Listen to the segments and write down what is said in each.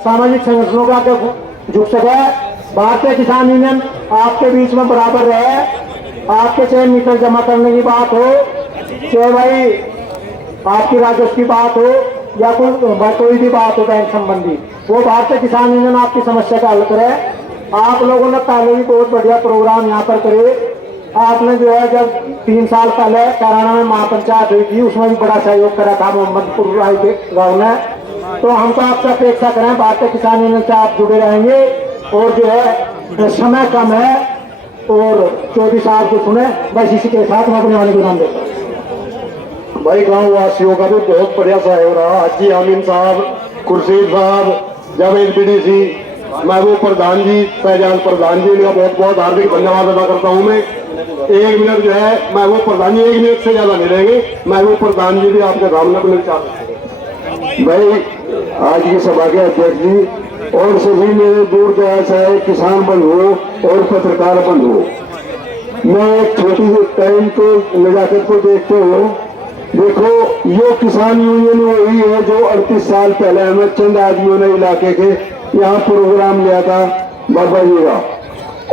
सामाजिक संगठनों का आगे झुक सके। भारतीय किसान यूनियन आपके बीच में बराबर रहे। आपके चाहे मीटर जमा करने की बात हो, चाहे भाई आपकी राजस्व की बात हो या कोई भी बात हो बैंक संबंधी, वो भारतीय किसान यूनियन आपकी समस्या का हल करे। आप लोगों ने पहले भी बहुत बढ़िया प्रोग्राम यहाँ पर करे। आपने जो है जब 3 साल पहले कैराना में महापंचायत हुई थी, उसमें भी बड़ा सहयोग करा था मोहम्मदपुर राय के गाँव ने। तो हम तो आपसे अपेक्षा करें भारतीय किसान यूनियन से आप जुड़े रहेंगे। और जो है समय कम है और चौधरी साहब को सुने। बस इसी के साथ मैं अपने वाले को नाम देता हूँ। भाई गांव वासियों का भी बहुत बढ़िया सहयोग रहा। हाजी आमीन साहब, खुर्शीद साहब, जावेद बीडीसी, महबूब प्रधान जी, फैजान प्रधान जी, इनका बहुत बहुत हार्दिक धन्यवाद अदा करता हूँ मैं। 1 मिनट जो है महबूब प्रधान जी, 1 मिनट से ज्यादा नहीं रहेंगे। महबूब प्रधान जी भी आपके सामने अपने विचार भाई आज की सभा के अध्यक्ष जी और सभी मेरे दूर दराज है किसान बंधु और पत्रकार बंधु, मैं एक छोटी सी टाइम को नजाकत को देखते हुए देखो, ये किसान यूनियन वही है जो 38 साल पहले हमें चंद आदमियों ने इलाके के यहाँ प्रोग्राम लिया था बाबा जी का,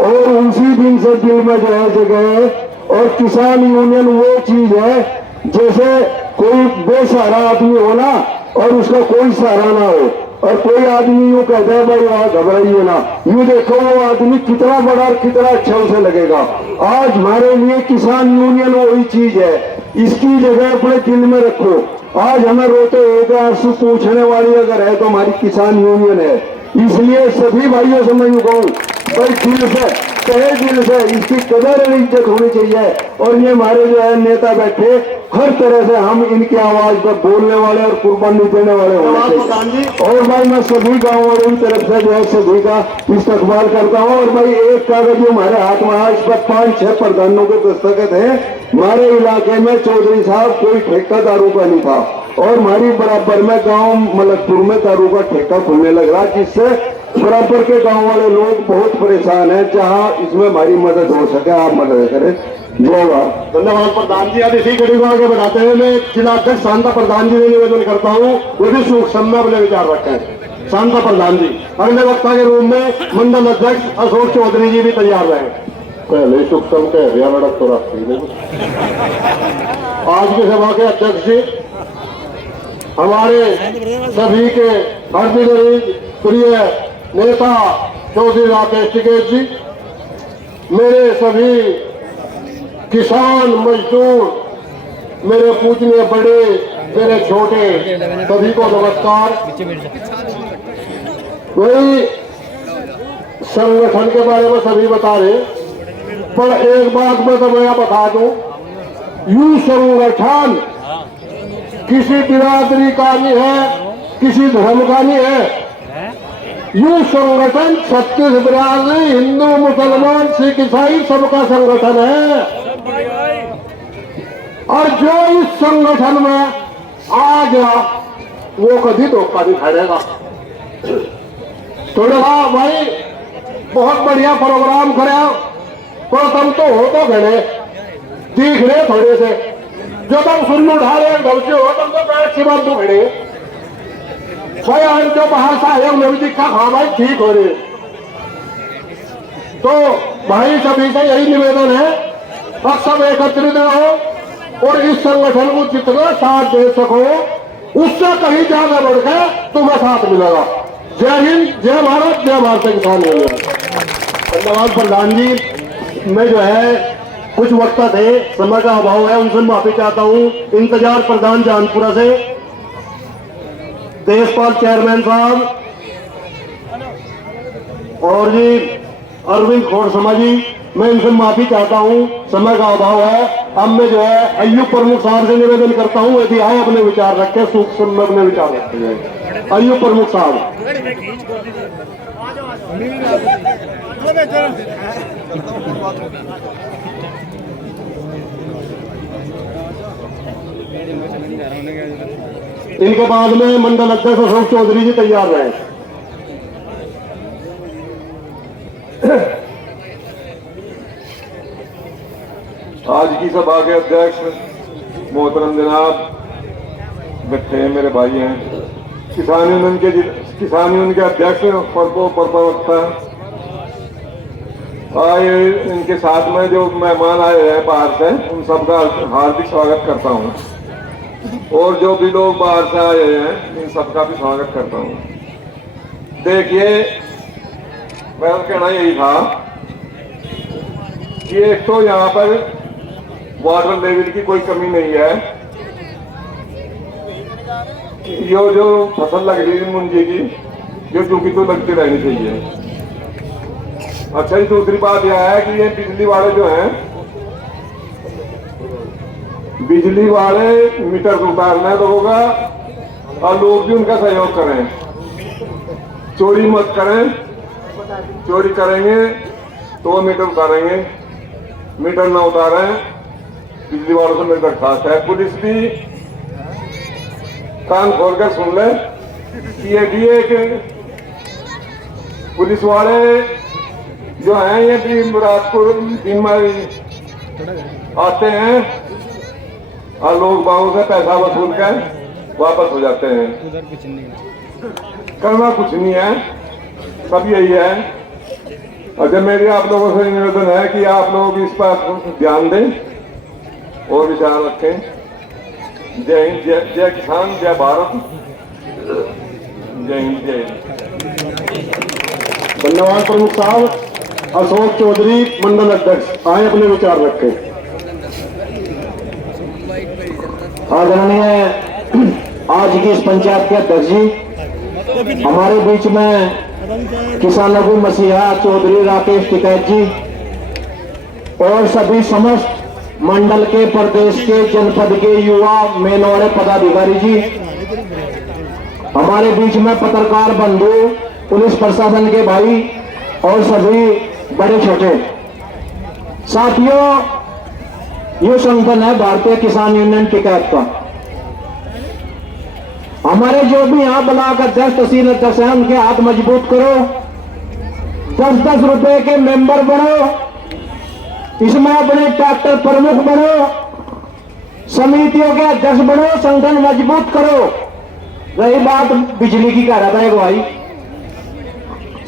और उसी दिन से दिल में जो है जगह। और किसान यूनियन वो चीज है जैसे कोई बेसहारा आदमी हो ना और उसका कोई सहारा ना हो, और कोई आदमी यूं कहता है भाई वहां घबराइए ना, यूं देखो वो आदमी कितना बड़ा और कितना अच्छा उसे लगेगा। आज हमारे लिए किसान यूनियन वही चीज है, इसकी जगह अपने दिल में रखो। आज हमें रोते होगा आंसू पूछने वाली अगर है तो हमारी किसान यूनियन है। इसलिए सभी भाइयों से मैं यूं कहूँ भाई दिल से, तहे दिल से इसकी कदर और इज्जत होनी चाहिए। और ये हमारे जो है नेता बैठे, हर तरह से हम इनकी आवाज पर बोलने वाले और कुर्बानी देने वाले होने चाहिए। और भाई मैं सभी गाँव वालों की तरफ से जो है सभी का इस्तकबाल करता हूँ। और भाई एक कागज जो हमारे हाथ में आज पर 5-6 प्रधानों के दस्तखत है। हमारे इलाके में चौधरी साहब कोई ठेका दारू का नहीं था, और हमारी बराबर में गांव मलकपुर में दारू का ठेका खुलने लग रहा, जिससे बराबर के गांव वाले लोग बहुत परेशान हैं। जहां इसमें हमारी मदद हो सके आप मदद करें। धन्यवाद प्रधान जी। अब इसी कड़ी को आगे बढ़ाते हुए मैं जिला अध्यक्ष शांता प्रधान जी से निवेदन करता हूँ वो भी सूक्ष्म में अपने विचार रखें। शांता प्रधान जी, अगले वक्ता के रूप में मंडल अध्यक्ष अशोक चौधरी जी भी तैयार रहे। पहले सूक्ष्म कह दिया लड़क तो रखती आज की सभा के अध्यक्ष जी हमारे सभी के हार्दिक प्रिय नेता चौधरी राकेश टिकैत जी, मेरे सभी किसान मजदूर, मेरे पूजनीय बड़े, मेरे छोटे, सभी को नमस्कार। वही संगठन के बारे में सभी बता रहे, पर एक बात मैं तो मैं बता दूं, यू संगठन किसी बिरादरी का नहीं है, किसी धर्म का नहीं है। यू संगठन 36 बिरादरी, हिंदू मुसलमान सिख ईसाई सबका संगठन है। और जो इस संगठन में आ गया वो कभी धोखा नहीं खाएगा। थोड़ा भाई बहुत बढ़िया प्रोग्राम करे, पर तुम तो हो तो घने दिख रहे थोड़े से, जो तुम सुन उठा रहे गलती हो तुम तो बैठ की बात तो घने स्वयं जो बाहर से आए उन्हें भी दिखा हाँ भाई ठीक हो रहे। तो भाई सभी से यही निवेदन है, अब सब एकत्रित रहो और इस संगठन को जितना साथ दे सको उससे कहीं ज्यादा बढ़ के तुम्हें साथ मिलेगा। जय हिंद, जय भारत, जय भारतीय किसान यूनियन। धन्यवाद प्रधान जी। मैं जो है कुछ वक्ता थे, समय का अभाव है, उनसे माफी चाहता हूँ। इंतजार प्रधान जानपुरा से, देशपाल चेयरमैन साहब और जी अरविंद खोड़समा जी, मैं इनसे माफी चाहता हूँ, समय का अभाव है। अब मैं जो है अय्यूब प्रमुख साहब से निवेदन करता हूँ यदि आए अपने विचार रखें, सूक्ष्म में अपने विचार रखते हैं। अय्यूब प्रमुख साहब। इनके बाद में मंडल अध्यक्ष अशोक चौधरी जी तैयार रहे। आज की सभा के अध्यक्ष मोहतरम जनाब बैठे हैं, मेरे भाई हैं, किसान यूनियन के किसान यूनियन के अध्यक्ष प्रवक्ता आए, इनके साथ में जो मेहमान आए हैं बाहर से, उन सबका हार्दिक स्वागत करता हूं। और जो भी लोग बाहर से आए हैं, इन सबका भी स्वागत करता हूं। देखिए, मेरा कहना यही था कि एक तो यहाँ पर वाटर लेवल की कोई कमी नहीं है। ये जो फसल लग रही है मुंजी की, ये चूंकि तो लगती रहनी चाहिए। अच्छा, दूसरी बात यह है कि ये बिजली वाले जो हैं, बिजली वाले मीटर उतारना है लोगों का, और लोग भी उनका सहयोग करें। चोरी मत करें, चोरी करेंगे तो वो मीटर उतारेंगे, मीटर ना उतारें, बिजली वालों से मेरी दरखास्त है। पुलिस भी कान खोलकर सुन ले कि ये भी एक पुलिस वाले जो हैं, ये भी रात को दिन में आते हैं और लोग बाबू से पैसा वसूल कर वापस हो जाते हैं। करना कुछ नहीं है, सब यही है। अच्छा, मेरी आप लोगों से निवेदन है कि आप लोग इस पर ध्यान दें और विचार रखें। जय हिंद, जय किसान, जय भारत, जय हिंद, जय हिंद। धन्यवाद प्रमुख साहब। अशोक चौधरी मंडल अध्यक्ष, आए अपने विचार रखें। आदरणीय आज की इस पंचायत के अध्यक्ष जी, हमारे बीच में किसान लघु मसीहा चौधरी राकेश टिकैत जी और सभी समस्त मंडल के, प्रदेश के, जनपद के युवा मेनवाड़े पदाधिकारी जी, हमारे बीच में पत्रकार बंधु, पुलिस प्रशासन के भाई और सभी बड़े छोटे साथियों, ये संगठन है भारतीय किसान यूनियन टिकैत का। हमारे जो भी यहाँ ब्लॉक अध्यक्ष, तहसील अध्यक्ष हैं, उनके हाथ मजबूत करो। 10-10 रुपए के मेंबर बनो, इसमें अपने ट्रैक्टर प्रमुख बनो, समितियों के अध्यक्ष बनो, संगठन मजबूत करो। रही बात बिजली की, कह रहा था एक भाई,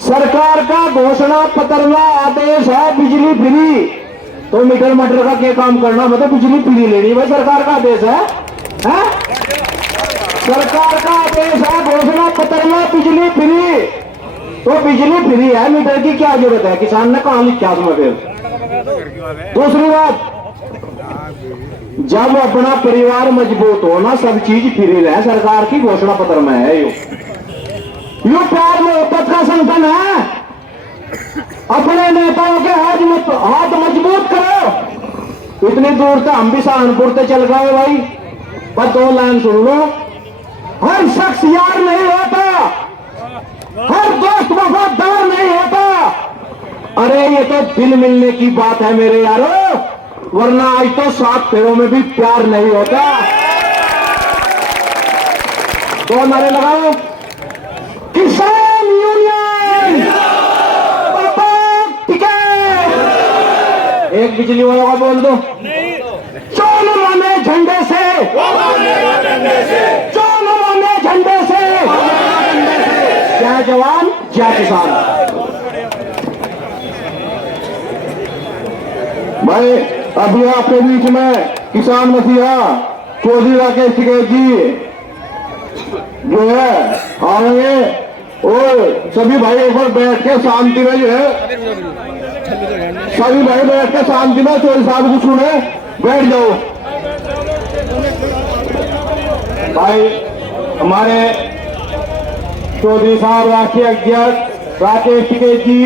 सरकार का घोषणा पत्र में आदेश है बिजली फ्री, तो मीटर मटर का क्या काम करना, मतलब बिजली फ्री लेनी, भाई सरकार का आदेश है? सरकार का आदेश है, घोषणा पत्र में बिजली फ्री, तो बिजली फ्री है, मीटर की क्या जरूरत है? किसान ने कहा लिखा उसमें फिर। दूसरी बात, जब अपना परिवार मजबूत होना, सब चीज फ्री रहे, सरकार की घोषणा पत्र में है। यो प्यार मोहब्बत का संगठन है। अपने नेताओं के हाथ मजबूत करो। इतनी दूर से हम भी सहारनपुर से चल गए भाई, पर 2 लाइन सुन लो। हर शख्स यार नहीं होता, हर दोस्त वफादार नहीं होता। अरे ये तो दिल मिलने की बात है मेरे यारो, वरना आज तो 7 फेरों में भी प्यार नहीं होता। 2 नारे लगाओ, किसान यूनियन, एक बिजली वालों का बोल दो, चोल माने झंडे से, चोल माने झंडे से, जय जवान जय किसान। भाई अभी आपके बीच में किसान मसीहा चौधरी राकेश टिकैत जी जो है आएंगे, और सभी भाई एक बार बैठ के शांति में, जो है सभी भाई बैठ के शांति में चौधरी साहब को सुने, बैठ जाओ। भाई हमारे चौधरी साहब राष्ट्रीय अध्यक्ष राकेश टिकैत जी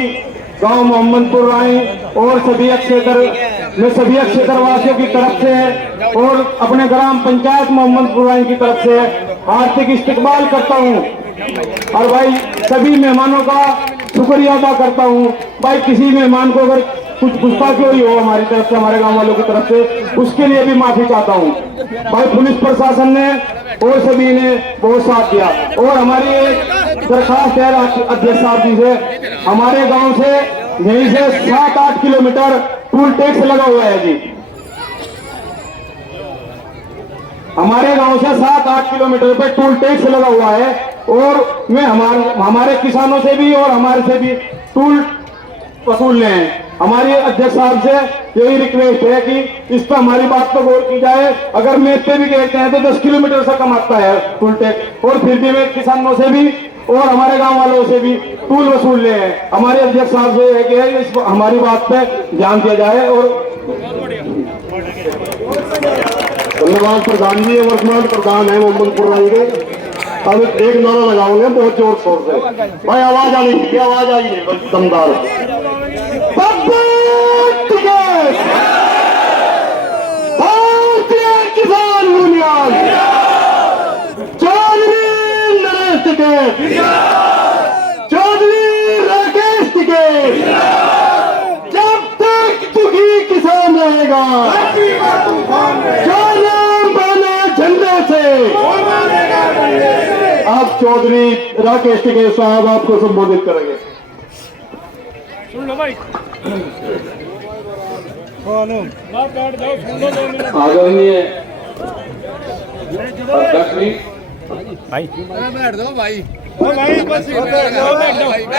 गांव मोहम्मदपुर राय और सभी क्षेत्र वासियों की तरफ से और अपने ग्राम पंचायत मोहम्मदपुर राय की तरफ से हार्दिक इस्तकबाल करता हूं। और भाई सभी मेहमानों का शुक्रिया अदा करता हूं। भाई किसी मेहमान को अगर कुछ गुस्ताखी हो हमारी तरफ से, हमारे गांव वालों की तरफ से, उसके लिए भी माफी चाहता हूं। भाई पुलिस प्रशासन ने और सभी ने बहुत साथ दिया। और हमारी एक दरखास्त है अध्यक्ष साहब जी से, हमारे गांव से यहीं से 7-8 किलोमीटर टूल टैक्स लगा हुआ है जी। हमारे गांव से 7-8 किलोमीटर पे टूल टैक्स लगा हुआ है। और मैं हमारे किसानों से भी और हमारे से भी टूल वसूल रहे हैं। हमारी अध्यक्ष साहब से यही रिक्वेस्ट है कि इस पर हमारी बात पर गौर की जाए। अगर मेज पे भी कहते हैं तो 10 किलोमीटर से कम आता है टूल टैक्स, और फिर भी मैं किसानों से भी और हमारे गांव वालों से भी टूल वसूल रहे हैं। हमारे अध्यक्ष साहब से है कि इस हमारी बात पे ध्यान दिया जाए। और धन्यवाद प्रधान जी। वर्तमान प्रधान है मोहम्मदपुर राय के। अब एक नारा लगाओगे बहुत जोर शोर से। भाई आवाज आनी चाहिए, आवाज आई नहीं दमदार। भारतीय किसान यूनियन चौधरी नरेश टिकैत, चौधरी राकेश टिकैत। जब तक दुखी किसान रहेगा, झंडे से आप चौधरी राकेश टिकैत साहब आपको संबोधित करेंगे। सुन लो भाई। आदरणीय अध्यक्ष जी, बैठ दो भाई।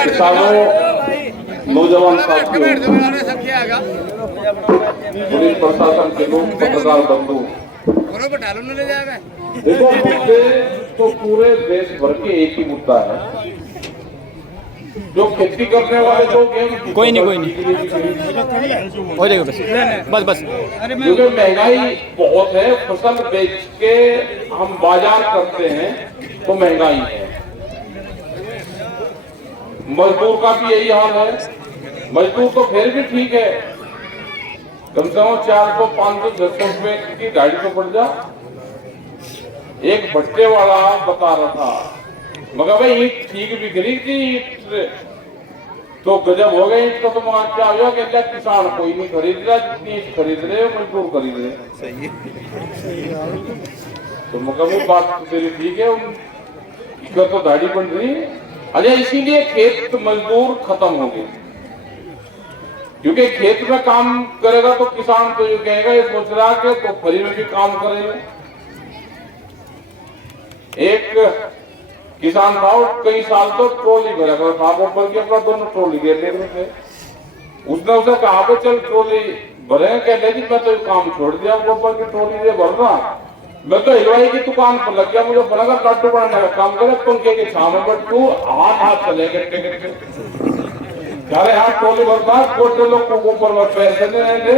किसानों, नौजवान साथियों, पुलिस प्रशासन के लोग, पत्रकार बंधु, देखो मुद्दे तो पूरे देश भर के एक ही मुद्दा है। जो खेती करने वाले लोग कोई नहीं हो जाएगा बस क्योंकि महंगाई बहुत है। फसल बेच के हम बाजार करते हैं तो महंगाई है। मजदूर का भी यही हाल है। मजदूर तो फिर भी ठीक है, कम से कम 400, 500, 600 रुपए की गाड़ी तो पड़ जा। एक भट्टे वाला बता रहा था, मगर भाई ईट ठीक बिक रही थी, ईट तो गजब हो गई। ईट तो तुम क्या हो कि किसान कोई नहीं खरीद रहा, जितनी ईट खरीद रहे हो मजदूर खरीद रहे। तो मगर वो बात तेरी ठीक है, उनका तो गाड़ी बन रही। अरे इसीलिए खेत मजदूर खत्म हो गए, क्योंकि खेत में काम करेगा तो किसान तो ये कहेगा, ये सोच रहा कि तो फरी में भी काम करेगा। एक किसान था, कई साल तो ट्रॉली भरा कर था, ऊपर की अपना दोनों ट्रॉली घेर ले रहे थे। उसने उसे कहा कि चल ट्रॉली भरे, कहते जी मैं तो काम छोड़ दिया, ऊपर की ट्रॉली दे भर रहा, मैं तो हलवाई की दुकान पर लग गया। मुझे बड़ा लड्डू बनाने का काम करे, पंखे के छाव में, बट तू हाथ चले गए अरे हाथ ट्रॉली भरता, छोटे लोग को ऊपर में पैसे नहीं दे।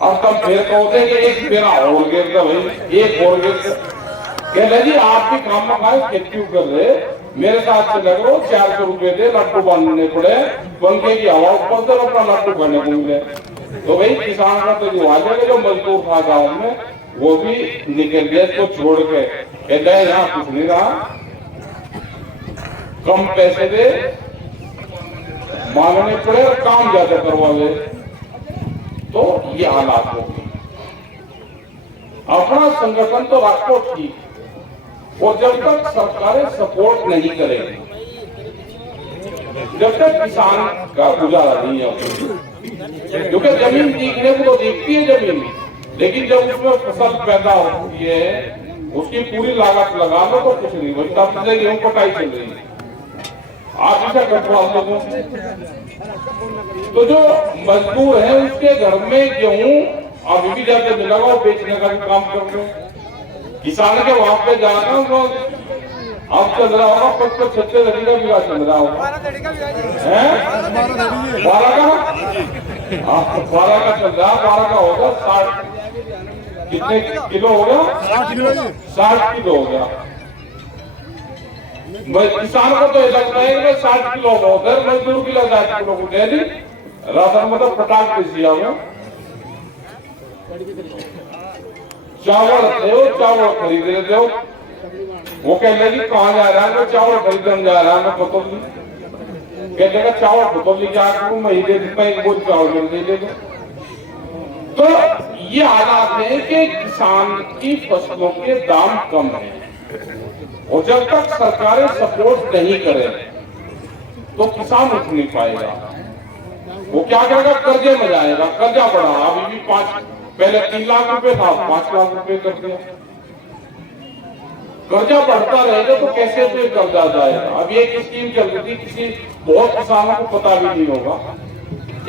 अब तब फिर कहते कि एक मेरा और गिर था भाई, एक और गिर। कह ले जी आप भी काम मंगाए, खेती कर रहे, मेरे साथ से लग रहा 400 रुपए दे, लड्डू बांधने पड़े, पंखे की हवा ऊपर से अपना लड्डू खाने को मिले। तो भाई किसान का तो जो आ जाएगा, जो मजदूर था गाँव में वो भी निकल गया इसको छोड़ के। कहते हैं यहाँ कुछ नहीं रहा, कम पैसे दे, मांगने पड़े और काम ज्यादा करवावे, तो ये हालात होगी। अपना संगठन तो रखो ठीक, और जब तक सरकारें सपोर्ट नहीं करेंगी, जब तक किसान का गुजारा नहीं है। क्योंकि जमीन दिखने को तो दिखती है जमीन, लेकिन जब उसमें फसल पैदा होती है, उसकी पूरी लागत लगा लो तो कुछ नहीं बचता। तब गेहूं कटाई चल रही है, आप इसे कटवा लोगों। तो जो मजदूर है उसके घर में गेहूं अभी भी जाके मिला हुआ, बेचने का भी काम कर रहे हो। किसान के वहां पे जाना तो अब चल रहा होगा 55-56 लड़ी का विवाह चल रहा होगा, 12 का 12 का चल रहा, 12 का होगा 60 कितने किलो हो गया, 60 किलो हो गया। किसान को तो लगता है कि 60 किलो बहुत है, मजदूर की 60 किलो को दे दी राशन, मतलब पटाख पे दिया हुआ। चावल रखते हो, चावल खरीद लेते हो, वो कह लेगी कहाँ जा रहा है, मैं चावल खरीदने जा रहा है, मैं बतौली कह देगा चावल बतौली क्या करूँ, मैं ही दे दूँ, एक बोझ चावल दे देगा। तो ये हालात है कि किसान की फसलों के दाम कम है, और जब तक सरकारें सपोर्ट नहीं करें तो किसान उठ नहीं पाएगा। वो क्या करेगा, कर्जे में जाएगा, कर्जा बढ़ा, अभी भी पहले 3 लाख रुपए था, 5 लाख रुपए कर दिया। कर्जा बढ़ता रहेगा तो कैसे पे कर्जा जाएगा। अब एक स्कीम चल रही थी, किसी बहुत किसानों को पता भी नहीं होगा,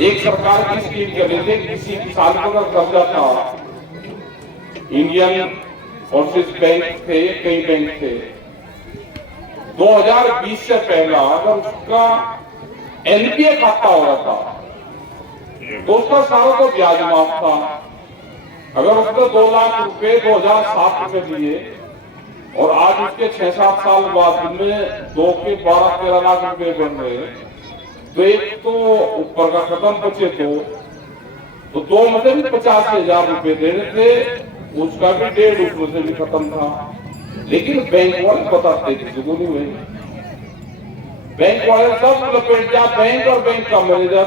एक सरकार की स्कीम चल रही थी, किसी किसान को अगर कर्जा था, इंडियन ओवरसीज बैंक थे, कई बैंक थे, 2020 से पहला अगर उसका एनपीए खाता हो रहा था तो उसका सारा तो ब्याज माफ था। अगर उसने 2 लाख रुपए 2007 रुपए दिए और आज उसके 6-7 साल बाद में 2 के 12-13 लाख रुपए बन रहे हैं, तो एक तो ऊपर का खत्म बचे तो 2 मतलब 85,000 रुपए देने थे, उसका भी 1.5 उसमें से भी खत्म था। लेकिन बैंक वाले बताते किसी को नहीं हुए, बैंक वाले सब लपेट दिया, बैंक और बैंक का मैनेजर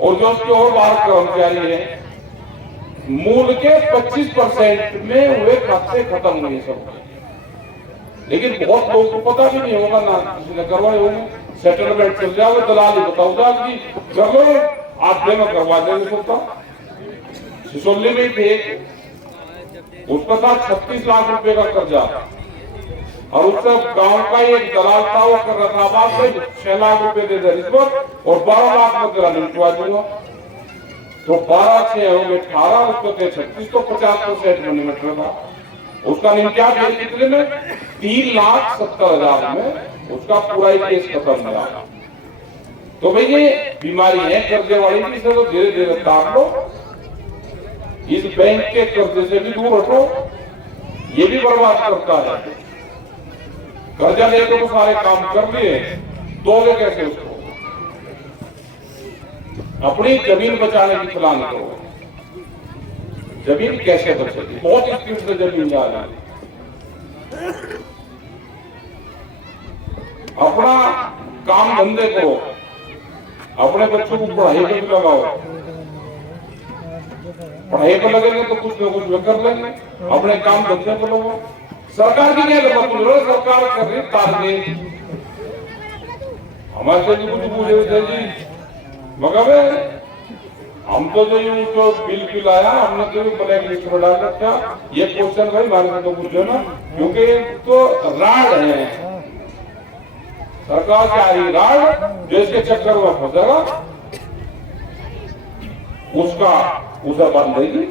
और जो उसके और बाहर कर्मचारी है, मूल के 25% में हुए खाते खत्म हुए सब। लेकिन बहुत लोगों को पता भी नहीं होगा, ना किसी ने करवाए होंगे, सेटलमेंट चल जाओगे, दलाल ही बताऊंगा कि कर लो, आप जमा करवा देंगे। सबका सिसोली में थे, उसका था 36 लाख रुपए का कर्जा और उससे गांव का एक दलाल था, वो कर रहा था 6 लाख रुपए दे दे रिश्वत और 12 लाख में तेरा निपटवा दूंगा। तो 12-6 हो गए 18, उसको थे 36, तो 50% में निपट रहा था। उसका निपटा केस कितने में 3,70,000 में उसका पूरा ही केस खत्म हुआ। तो भाई ये बीमारी है कर्जे वाली की, इसे तो धीरे धीरे ताक लो, इस बैंक के कर्जे से भी दूर हटो, ये भी बर्बाद करता है। कर्जा लेकर तो सारे काम कर लिए, दोगे कैसे उसको? अपनी जमीन बचाने की प्लान करो। जमीन कैसे बचेगी? बहुत स्पीड से जमीन जा रही है। अपना काम धंधे करो, अपने बच्चों को पढ़ाई पे भी लगाओ, पढ़ाई पर लगेंगे तो कुछ न कुछ कर लेंगे, अपने काम धंधे पर लगाओ। सरकार की क्या जरूरत है? सरकार कर रही टारगेट, हमारे से कुछ पूछे थे जी, मगर हम तो जो बिल आया हमने तो ब्लैक लिस्ट में डाल रखा। ये क्वेश्चन भाई हमारे से तो पूछो ना, क्योंकि तो राड है, सरकार क्या रही राड, जो इसके चक्कर में फंसेगा उसका उसे बंद देगी।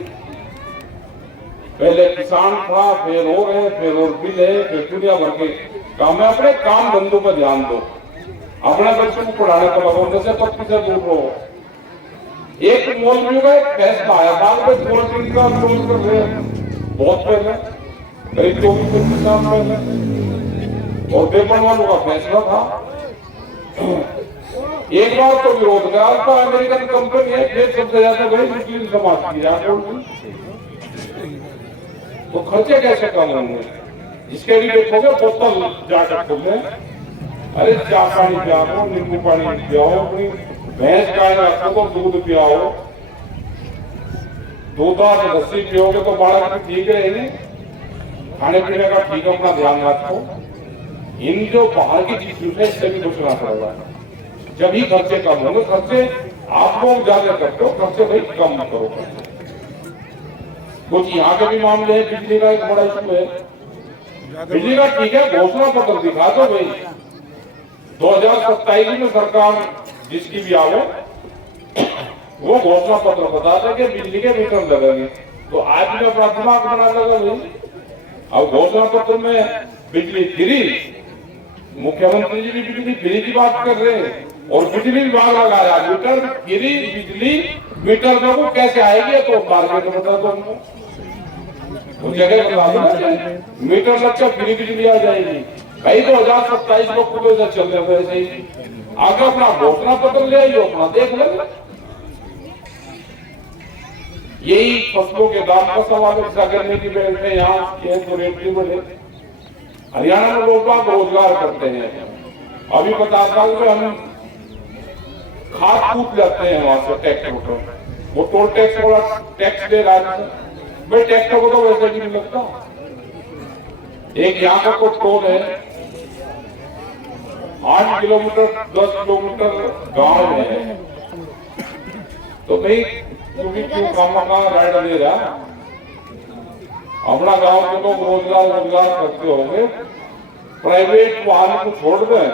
पहले किसान था, फिर और है, फिर और बिल है, फिर दुनिया भर के काम है। अपने काम धंधों पर ध्यान दो, अपने बच्चों को पढ़ाने पर लगाओ, नशे पत्ती से दूर रहो। एक मौलवी का एक फैसला आया था, गोल्ड का विरोध कर रहे हैं बहुत पहले, करीब 24-25 साल पहले, और पेपर वालों का फैसला था। एक बार तो विरोध करा था, अमेरिकन कंपनी है, फिर सबसे ज्यादा भाई मुस्लिम समाज की, तो खर्चे कैसे कम होंगे? इसके भी देखोगे बोतल जाकर खोले, अरे चाय पानी पियाओ, नींबू पानी पियाओ, अपनी भैंस गाय रखो तो दूध पियाओ, दूध और लस्सी पियोगे तो बालक भी ठीक रहेंगे। खाने पीने का ठीक अपना ध्यान रखो। इन जो बाहर की चीजों से इससे भी बचना पड़ेगा, जब ही खर्चे कम होंगे। खर्चे आप लोग ज्यादा करते हो, खर्चे भाई कम करो। कुछ यहाँ के भी मामले हैं, बिजली का एक बड़ा इशू है, बिजली का ठीक है, घोषणा पत्र दिखा दो भाई, 2027 में सरकार जिसकी भी आवे वो घोषणा पत्र बता दे कि बिजली के मीटर लगेंगे। तो आज में अपना दिमाग बना लगा भाई, अब घोषणा पत्र में बिजली फ्री, मुख्यमंत्री जी भी बिजली फ्री की बात कर रहे हैं और बिजली विभाग लगाया मीटर फ्री, बिजली मीटर में वो कैसे आएगी तो मार्केट में बता दो हमको, उस जगह बता दो मीटर लग फ्री बिजली आ जाएगी भाई। 2027 को खुले से चल रहे वैसे ही आगे अपना घोषणा पत्र ले आइए, अपना देख लेंगे। यही फसलों के दाम का सवाल है, करने की बैठे यहाँ ये तो रेट नहीं बढ़े। हरियाणा में लोग बाग रोजगार करते हैं, अभी बताता हूँ कि हम खाद कूद जाते हैं वहां से ट्रैक्टर, वो टोल टैक्स वाला टैक्स दे रहा है भाई, ट्रैक्टर को तो वैसे भी नहीं लगता। एक यहाँ का कोई टोल है 8 किलोमीटर 10 किलोमीटर गांव है, तो भाई क्योंकि क्यों काम का राइड दे रहा, अपना गांव के लोग रोजगार करते होंगे, प्राइवेट वाहन को छोड़ दें,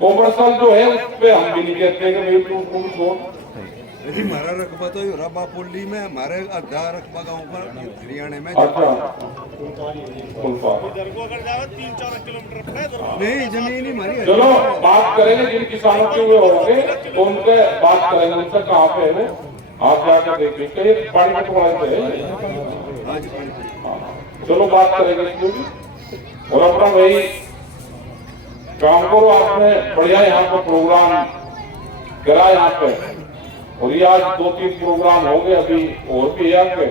कॉमर्शियल जो है उस पे हम भी नहीं कहते कि भाई तू उसको भी छोड़। यदि हमारा रकबा तो रबा पुल्ली में, हमारे आधा रकबा गाँव पर हरियाणा में। अच्छा नहीं, जमीन ही हमारी है। चलो बात करेंगे जिन किसानों के हुए होंगे तो उनके बात करेंगे, उनसे कहाँ पे है वो आप जाकर देखिए, कहीं पानी में थोड़ा है। चलो बात करेंगे इसमें भी। और अपना भाई काम करो, आपने बढ़िया यहाँ पर प्रोग्राम करा यहाँ पे, और ये आज 2-3 प्रोग्राम हो गए, अभी और भी यहाँ पे,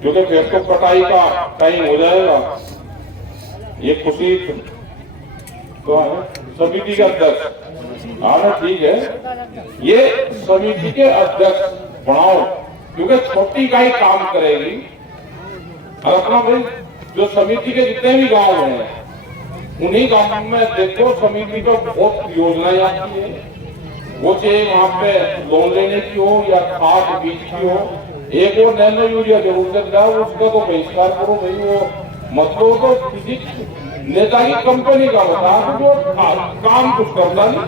क्योंकि फिर तो कटाई का टाइम हो जाएगा। ये खुशी तो समिति के अध्यक्ष हाँ ठीक है, ये समिति के अध्यक्ष बनाओ, क्योंकि छोटी इकाई काम करेगी। और अपना भाई जो समिति के जितने भी गांव हैं उन्हीं गांव में देखो समिति का बहुत योजनाएं आती है, वो चाहे वहाँ पे लोन लेने की हो या खाद बीज की हो। एक वो नैनो यूरिया जरूरत है, उसका तो बहिष्कार करो भाई, वो मतलब तो किसी नेता की कंपनी का होता है जो काम कुछ करता नहीं।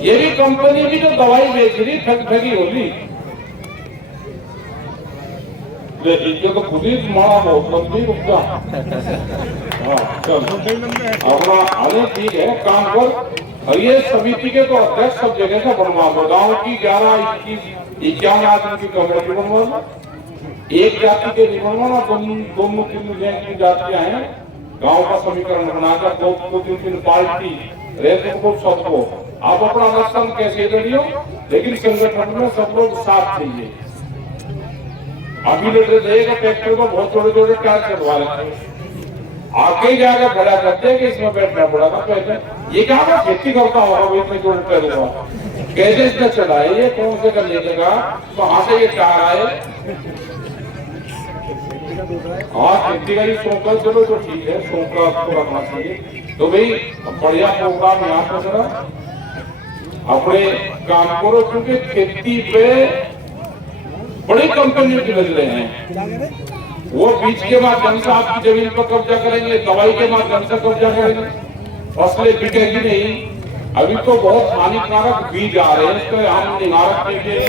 ये भी कंपनी की जो दवाई बेच रही ठगी होगी, तो खुद ही मारा बहुत लंबी रुकता। अपना अरे ठीक है काम कर। और ये समिति के तो अध्यक्ष सब जगह से बनवा दो, गाँव की 11, 21, 51 आदमी की कमेटी बनवा, एक जाति के नहीं बनवाना, दोनों 3 की जातियां हैं, गांव का समीकरण बनाकर 2-3 पार्टी रहते को सबको आप अपना लक्षण कैसे लड़ियो, लेकिन संगठन में सब लोग साथ चाहिए। अभी देगा ट्रैक्टर को बहुत छोटे छोटे टायर चढ़वा लेते हैं, आके जाकर खड़ा करते हैं कि इसमें बैठना पड़ा था पहले। ये क्या मैं खेती करता होगा वो इतने छोटे टायर हुआ, कैसे इसने चढ़ाए, ये कौन से कर लेगा, कहाँ से ये टायर आए। हाँ खेती का ही शौक है, चलो तो ठीक है, शौक का आपको रखना चाहिए। तो भाई बढ़िया प्रोग्राम यहाँ पर जरा अपने काम करो, क्योंकि खेती पे बड़ी कंपनियों की नजरें हैं। वो बीज के माध्यम से आपकी जमीन पर कब्जा करेंगे, दवाई के माध्यम से कब्जा करेंगे, फसलें बिकेगी नहीं। अभी तो बहुत हानिकारक बीज आ रहे हैं, इसको हम निवारक के लिए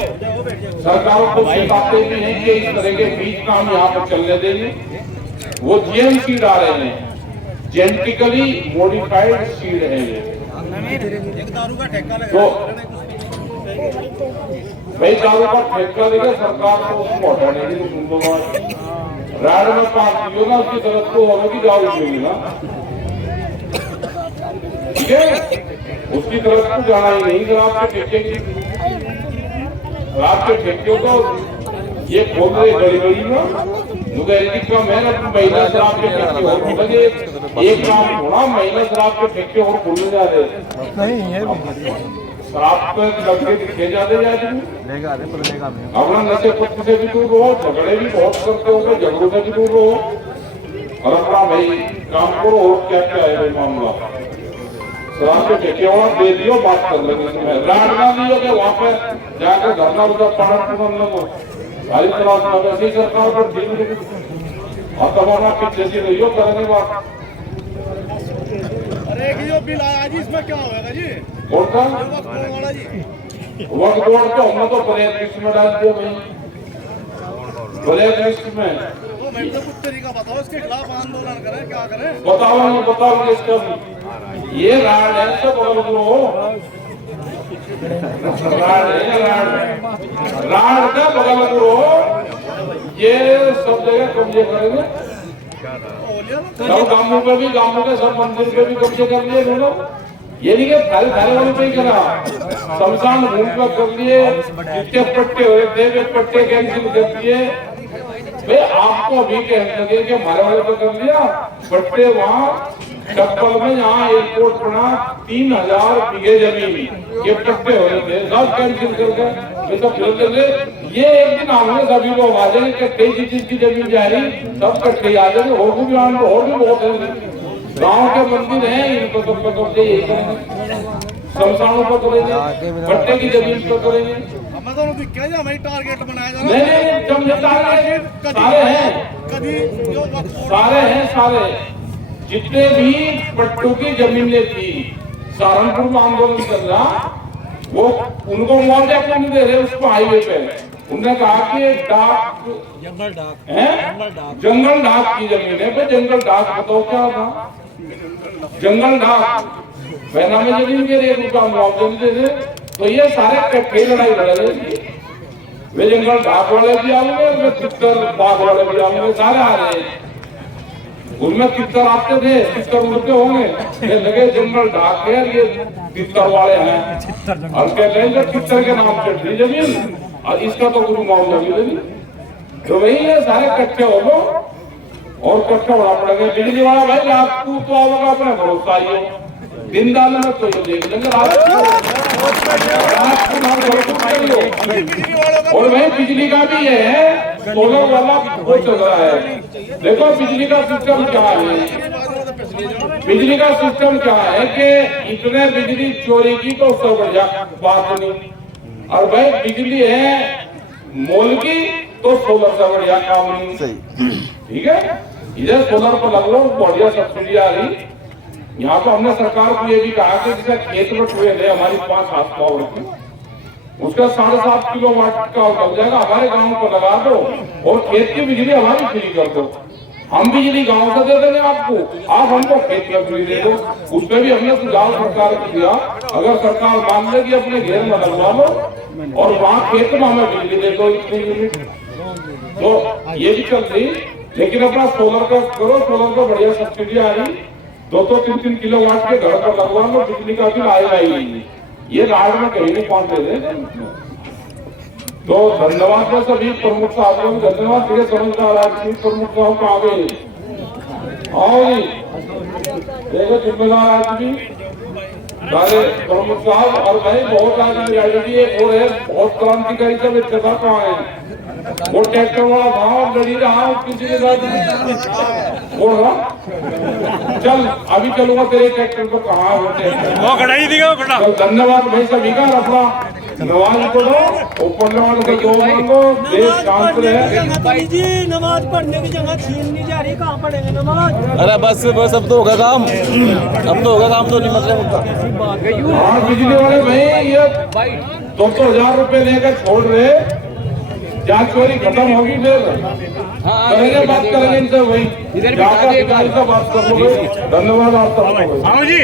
सरकारों को सिखाते भी हैं कि इस तरह के बीज का हम यहाँ पर चलने देंगे। वो जीएम सीड आ रहे हैं, जेनेटिकली मॉडिफाइड सीड है ये। तो भाई दारू का ठेका देगा सरकार को, उसको हटाने की तुम लोग राड में पास दियो ना, उसकी तरफ को होगी दारू पीगी ना, ठीक है, उसकी तरफ को जाना ही नहीं। शराब के ठेके की, शराब के ठेके को ये खोल रहे गड़ी गड़ी में मुगैरी का मेहनत महिला शराब के ठेके और खुलेंगे। एक काम थोड़ा महिला शराब के ठेके और खुलने जा रहे, शराब पे लड़के दिखे जाते अपना नशे पत्ती से भी दूर रहो, झगड़े भी बहुत करते हो, झगड़ों से भी दूर रहो। और अपना भाई काम करो। और क्या क्या है भाई मामला, शराब के ठेके वहाँ दे दियो, बात कर लेंगे इसमें। राड ना दियो कि वहाँ पे जाकर धरना उधर पहाड़ पूर्ण लोगों सारी तरह ऐसी सरकार पर ठीक, और तमाम पीछे से रहियो करेंगे बात। अरे जो बिल आया जी, इसमें क्या होगा जी? कौन सा वाला जी? वक्त वोट तो हमने तो ब्लैक लिस्ट में डाल दिया भाई, ब्लैक लिस्ट में। तो मैं तो कुछ तरीका बताओ, इसके खिलाफ आंदोलन करें, क्या करें? बताओ इसका ये राड है, सब बगल करो, राड है, राड का बगल करो, ये सब जगह कब्जे करेंगे। सब गांवों पे भी, गांवों के सब मंदिर पे भी कब्जे कर लिए उन्होंने। ये नहीं कि थारे वाले पे ही करा, शमशान भूमि पर कर लिए, जितने पट्टे हुए थे वे पट्टे कैंसिल कर दिए। भाई आपको अभी कहने लगे कि हमारे वाले पे कर लिया पट्टे, वहाँ चप्पल में यहाँ एयरपोर्ट बना 3000 बीघे जमीन ये पट्टे हो रहे थे, सब कैंसिल कर गए। तो फिर ये एक दिन आएंगे सभी लोग आ जाएंगे, कट्टे जिसकी जमीन जा रही सब कट्टे आ जाएंगे। और भी बहुत है, गाँव के मंदिर हैं, इनको सब कब्जे यही करेंगे, शमशानों पर करेंगे, पट्टे की जमीन पर करेंगे। हमारी टारगेट बनाया जा नहीं सारे हैं, सारे हैं, सारे जितने भी पट्टों की जमीनें थी, सहारनपुर में आंदोलन चल रहा, वो उनको मुआवजा क्यों नहीं दे रहे उसको हाईवे पे? उन्होंने कहा कि डाक जंगल डाक की जमीन है पे जंगल डाक बताओ क्या था? जंगल डाक बैनामे जमीन के लिए उनका मुआवजा नहीं दे रहे, तो ये सारे कट्ठे लड़ाई लड़ रहे। वे जंगल डाक वाले भी आएंगे, वे तितर बाग वाले भी आएंगे, सारे आ रहे हैं। उनमें तितर आते थे, तितर उड़ते होंगे, ये लगे जंगल डाक है, ये तितर वाले हैं और कहते हैं तितर के नाम से दी जमीन और इसका तो कोई मुआवजा नहीं। तो वही है सारे कट्ठे हो लो और कट्ठा होना पड़ेगा। बिजली वाला भाई रात को तो आओगे अपना भरोसा ही हो, दिन दान में तो ये देख लेंगे रात को और वही बिजली का भी है, सोलर वाला वो चल रहा है। देखो बिजली का सिस्टम क्या है, बिजली का सिस्टम क्या है कि इतने बिजली चोरी की तो उससे बढ़िया बात नहीं, और भाई बिजली है मोल की तो सोलर से बढ़िया काम नहीं। ठीक है, इधर सोलर पर लग लो, बढ़िया सब्सिडी आ रही। यहाँ तो हमने सरकार को ये भी कहा कि जैसे खेत में ट्यूबवेल है हमारी 5 हाथ पावर की, उसका 7.5 किलोवाट का लग जाएगा, हमारे गांव को लगा दो और खेत की बिजली हमारी फ्री कर दो। हम बिजली गांव से दे देंगे आपको, आप हमको खेत की फ्री दे दो। उसमें भी हमने सुझाव सरकार को दिया, अगर सरकार मान ले कि अपने घेर में लगवा लो और वहाँ खेत में हमें बिजली दे दो इतनी यूनिट, तो ये भी चल रही। लेकिन अपना सोलर का करो, सोलर का बढ़िया सब्सिडी आ रही, 2-3 किलोवाट के घर पर लगवा लो, बिजली का बिल आएगा ही नहीं। ये राड में कहीं नहीं पहुंच रहे। तो धन्यवाद है सभी प्रमुख साथियों को, धन्यवाद मेरे समझदार राजनीतिक प्रमुख साहब को आगे आओ जी, देखो जिम्मेदार आदमी सारे प्रमुख साहब और भाई बहुत आगे और है, बहुत क्रांतिकारी सब एक जगह कहाँ है। वो ट्रैक्टर वाला भाव लड़ी रहा किसी के साथ बोल रहा, चल अभी चलूंगा तेरे ट्रैक्टर को, कहाँ होते वो खड़ा ही दिखा खड़ा। धन्यवाद भाई सभी का, अपना नमाज पढ़ो, ऊपर नमाज के दो मांगो, देश शांत रहे। भाई जी नमाज पढ़ने की जगह छीन नहीं जा रही, कहाँ पढ़ेंगे नमाज? अरे बस बस अब तो होगा काम, अब तो होगा काम, तो नहीं मतलब। हाँ बिजली वाले भाई ये 200,000 रुपए लेकर छोड़ रहे, जांच चोरी खत्म होगी फिर करेंगे, बात करेंगे इनसे, वही जाकर अधिकारी से बात कर लो। धन्यवाद आप सबको।